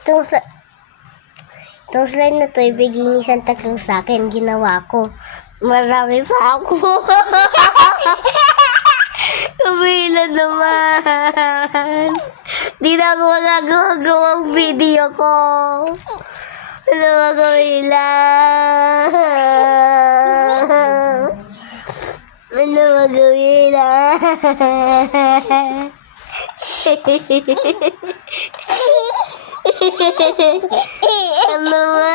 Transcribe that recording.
Itong, sli- itong slime na to, ibigay ni Santa Claus sa akin. Ginawa ko. Marami pa ako. Kabila naman. Di na ako magagawa-gawang video ko. Ano ba kabila? Ano ba kabila? Ano ba?